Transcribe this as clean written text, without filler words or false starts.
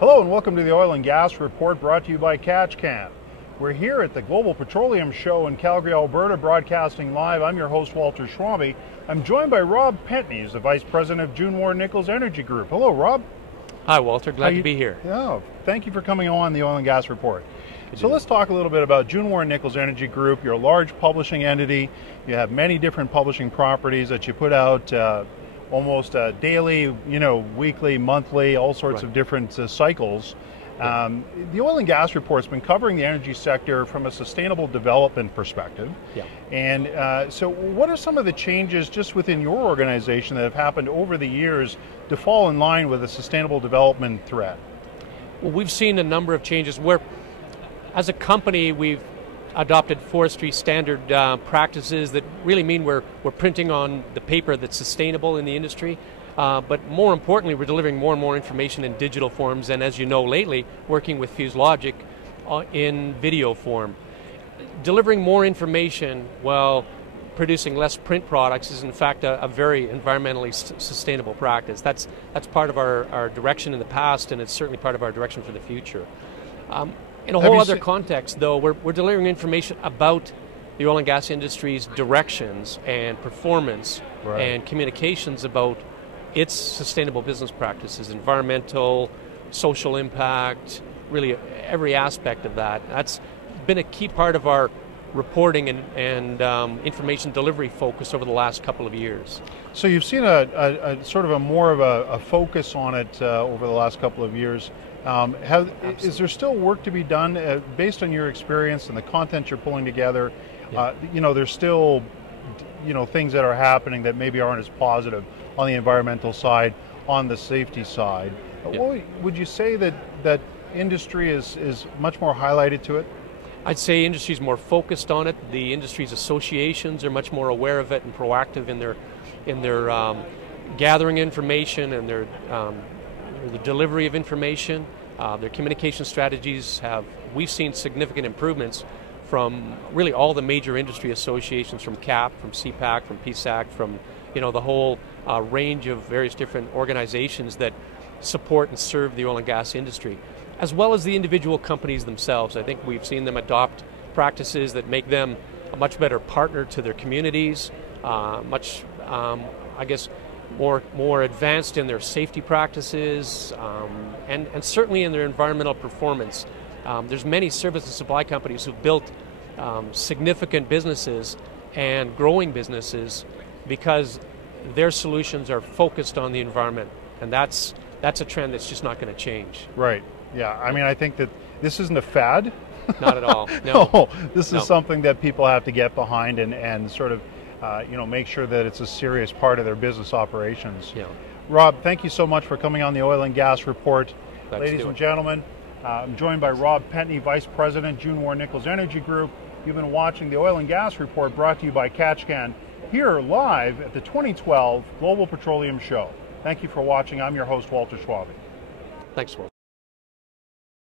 Hello and welcome to the Oil and Gas Report, brought to you by Katch. We're here at the Global Petroleum Show in Calgary, Alberta, broadcasting live. I'm your host, Walter Schwabe. I'm joined by Rob Pentney, who's the Vice President of JuneWarren-Nickle's Energy Group. Hello, Rob. Hi, Walter. Glad to be here. Yeah, thank you for coming on the Oil and Gas Report. So let's talk a little bit about JuneWarren-Nickle's Energy Group. You're a large publishing entity. You have many different publishing properties that you put out almost daily, weekly, monthly, all sorts of different cycles. The Oil and Gas Report's been covering the energy sector from a sustainable development perspective. Yeah. And so what are some of the changes just within your organization that have happened over the years to fall in line with a sustainable development thread? Well, we've seen a number of changes where, as a company, we've adopted forestry standard practices that really mean we're printing on the paper that's sustainable in the industry. But more importantly, we're delivering more and more information in digital forms, and as you know lately, working with FuseLogic in video form. Delivering more information while producing less print products is in fact a very environmentally sustainable practice. That's part of our direction in the past, and it's certainly part of our direction for the future. In a whole other context, though, we're delivering information about the oil and gas industry's directions and performance and communications about its sustainable business practices, environmental, social impact, really every aspect of that. That's been a key part of our reporting and information delivery focus over the last couple of years. So you've seen a sort of more of a focus on it over the last couple of years. Is there still work to be done based on your experience and the content you're pulling together? Yeah. There's still things that are happening that maybe aren't as positive on the environmental side, on the safety side. Yeah. Would you say that industry is much more highlighted to it? I'd say industry is more focused on it. The industry's associations are much more aware of it and proactive in their gathering information and their the delivery of information. Their communication strategies we've seen significant improvements from really all the major industry associations, from CAP, from CPAC, from PSAC, from the whole range of various different organizations that support and serve the oil and gas industry, as well as the individual companies themselves. I think we've seen them adopt practices that make them a much better partner to their communities, more advanced in their safety practices, and certainly in their environmental performance. There's many service and supply companies who've built significant businesses and growing businesses because their solutions are focused on the environment, and that's a trend that's just not going to change. Right. Yeah. I mean, I think that this isn't a fad. Not at all. No. No, this is something that people have to get behind and sort of make sure that it's a serious part of their business operations. Yeah. Rob, thank you so much for coming on the Oil and Gas Report. Ladies and gentlemen, I'm joined by Rob Pentney, Vice President, JuneWarren-Nickle's Energy Group. You've been watching the Oil and Gas Report, brought to you by Katch, here live at the 2012 Global Petroleum Show. Thank you for watching. I'm your host, Walter Schwabe. Thanks, Walter.